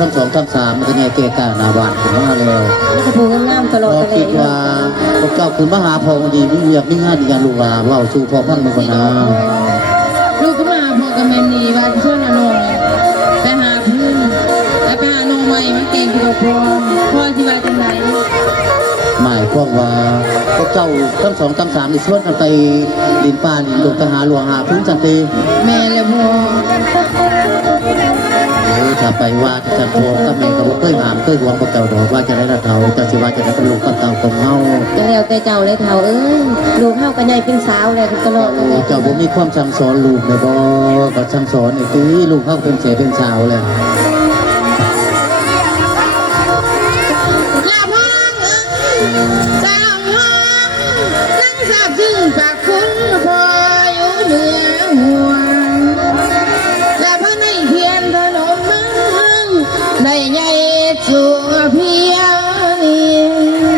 ทั้งสองทั้งสามมันจะไงเกกาหนาหวานขึ้นมาแล้ว กระพูงามๆตลอด เรา ตะเล คิดว่าพวกเจ้าคือมหาพงดีมีอยากมีงานอย่างลูกหลานเล่าสู่พ่อพันธุ์มาคนนา ลูกก็มาพอกับแมนนี่ว่าเชื่อละนองไปหาพื้นไปหาโนใหม่มันเก่งกว่าพ่อที่ว่าจังไหน หมายความว่าพวกเจ้าทั้งสองทั้งสามในส่วนกันไปดินป่าดินดงทหารหลวงหาพื้นจันตี แม่เลยพ่อ ถ้าไปว่าที่จันทร์ก็แม่ก็บ่เคยหามเคยหวงพวกเจ้าดอกว่าจะได้ละเท่าจะสิว่าจะได้เป็นลูกกับเต่าของเฮา จะแล้วแต่เจ้าเลยเฒ่าเอ้ยลูกเฮาก็ใหญ่เป็นสาวแล้วตลอดตะเล เจ้าบ่มีความสั่งสอนลูกเลยบ่ก็สั่งสอนไอ้ตีลูกเฮาเป็นเสเป็นสาวแล้ว ลาพ่อสาวพ่อนั่งทราบซึ้งปากคุณพ่ออยู่เหนือหัวลาพ่อในเพียนถนนมึงในใหญ่สู่เพียงนี้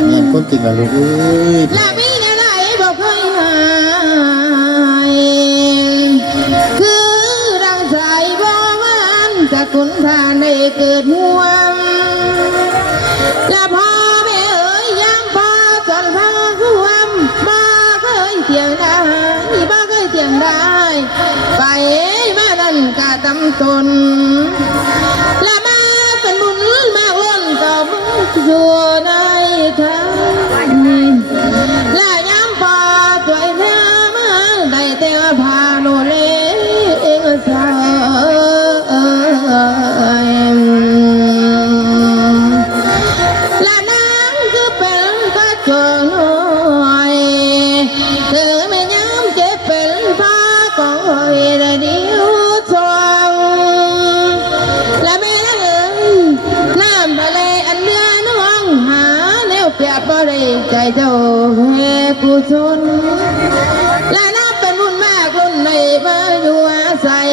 เนี่ยคนจริงอะลูกเอ้ย ลามีอะไรบอกเคยหายคือรังสายบ่มันจะกุนทานได้เกิดห่วงและพ่อแม่เอ๋ยยามพ่อจนพ่อห่วงบ่เคยเถียงได้บ่เคยเถียงได้ไปมานั่นกะตำตนและมาเป็นบุญมากล้นต่อมึงอยู่ในทางและยามพ่อตัวเธอมาได้แต่พาโนเลเองสาวและนางคือเป็นกระจกน้อยเธอไม่ย้ำเจ็บเป็นผ้าของหอยและเดียวทองและแม่นั่นเอ๋ยน้ำทะเลอันเนื้อน้องหาแนวเปรียบบ่ได้ใจเจ้าแห่กุศลและนับเป็นบุญมากรุ่นในมาอยู่อาศัย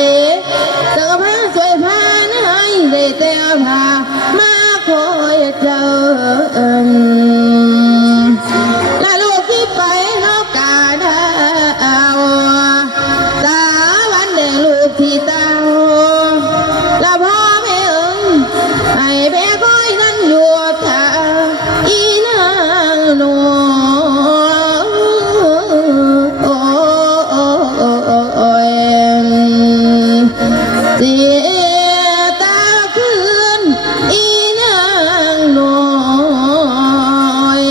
เติมพระสวยพาเนื้อได้แต่พามาคอยเจ้าและลูกที่ไปนอกกาดาวตาวันแดงลูกที่เต้าและพ่อแม่เอ๋ยให้แม่คอยนั่นอยู่ทาอีนางนวลโอ้ยเสียตาคืนอีนางนวล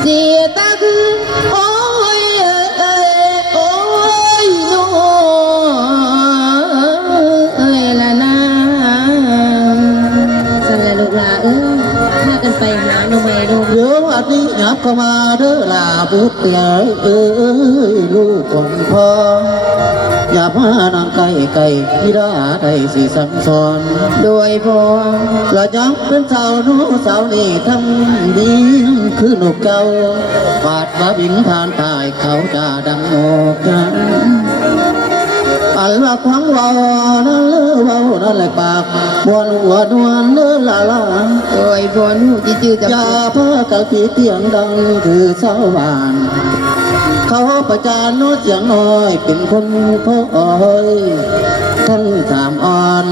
เสียตาคืนโอ้ยโอ้ยนวลละนาง สั่นแหละลูกหลาเอ้ยพากันไปหาโนแม่โน เดี๋ยวอันนี้หยับเข้ามาเด้อลาบุตรใหญ่เอ้ยลูกของพ่ออย่ามานางไก่ไก่ที่ได้ได้สิสั่งสอน โดยพอ เรายังเป็นสาวนู้สาวนี่ทั้งดีคือนกเก่าปาดมาบินผ่านตายเขาจะดังโอกกันอันว่าความเว่านั่นเลือเว่านั่นแหละปากบวนหัวนวลเลือละลา โดยพอหนูจิจือจะ อย่าพากะปีเตียงดังคือสาวบาน เขาประจานโน้ตเสียงน้อยเป็นคนพ่ออ้อยทั้งสามอ่อน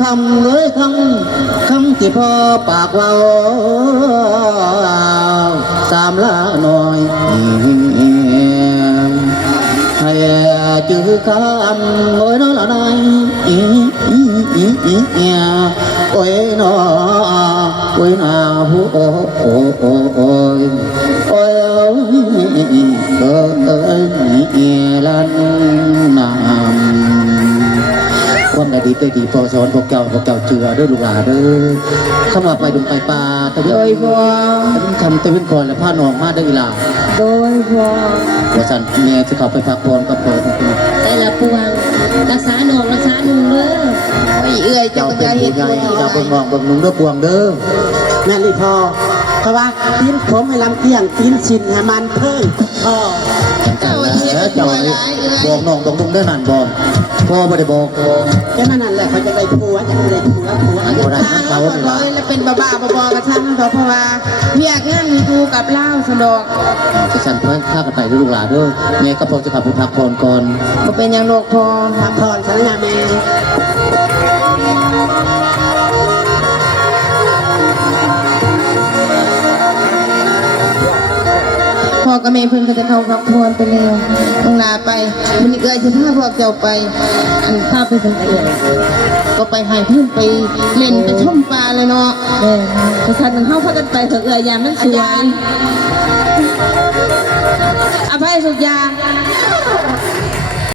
คำเอ้ยคำที่พ่อปากเว่าสามละหน่อยให้จื้อคำโอ้ยน้อละนายโอ้ยน้อโอ้ยนาผู้โอ้โอ้โอ้โอ้ยโอ้ยเอ้ยลันนามความได้ดีได้ดีพอสอนพวกเก่าเจือเด้อลูกหลานเด้อคำว่าไปดงไปปลาตะเวน โดยพอ คำตะเวนก่อนและผ้านองมาได้เวลา โดยพอ ว่าสันเมียจะเข้าไปพักผ่อนกับพ่อของคุณ แต่ละปวงรักษาหนองรักษาหนุ่งเด้อ โอ้ยเอื้อยจะ เจ้า ก็ เป็น จะเห็น ผู้ใหญ่ ตัว เจ้าเป็นน้องเป็นนุ่งเด้อพวงเด้อ แม่นอีพอเพราะว่าตีนผมให้ลำเตียงตีนชินให้มันเพิ่งพอ เจ้าเจ้าบอกน้องบอกนุ่งได้นานบอกพ่อไม่ได้บอก แค่นั้นแหละเขาจะได้ผัวจะได้ผัว บ่ได้ ถ้า เขา เรา เว เล ลาย แล้วเป็นบ้าๆบอๆกับฉันเพราะว่าเมียงานมีกูกับเล่าสะดอก จะสั่นเพื่อข้ากันไปด้วยลูกหลานเด้อเมียก็พอจะขับไปพักผ่อนก่อน บ่เป็นอย่างโลกพอ พักผ่อนสัญญาแม่ กับแม่เพิ่นก็จะเข้าพักผ่อนไปแล้วต้องลาไปมันนี่เอ้ยจะพาพวกเจ้าไปอัน ข้าไปเป็นเอ๋ย ก็ไปให้เพื่อนไปเล่นไปชมปลาเลยเนาะ แม่กษัตริย์หนึ่งเข้าพากันไปเถอะเอ๋ยยามมันสวย อภัยสุกยา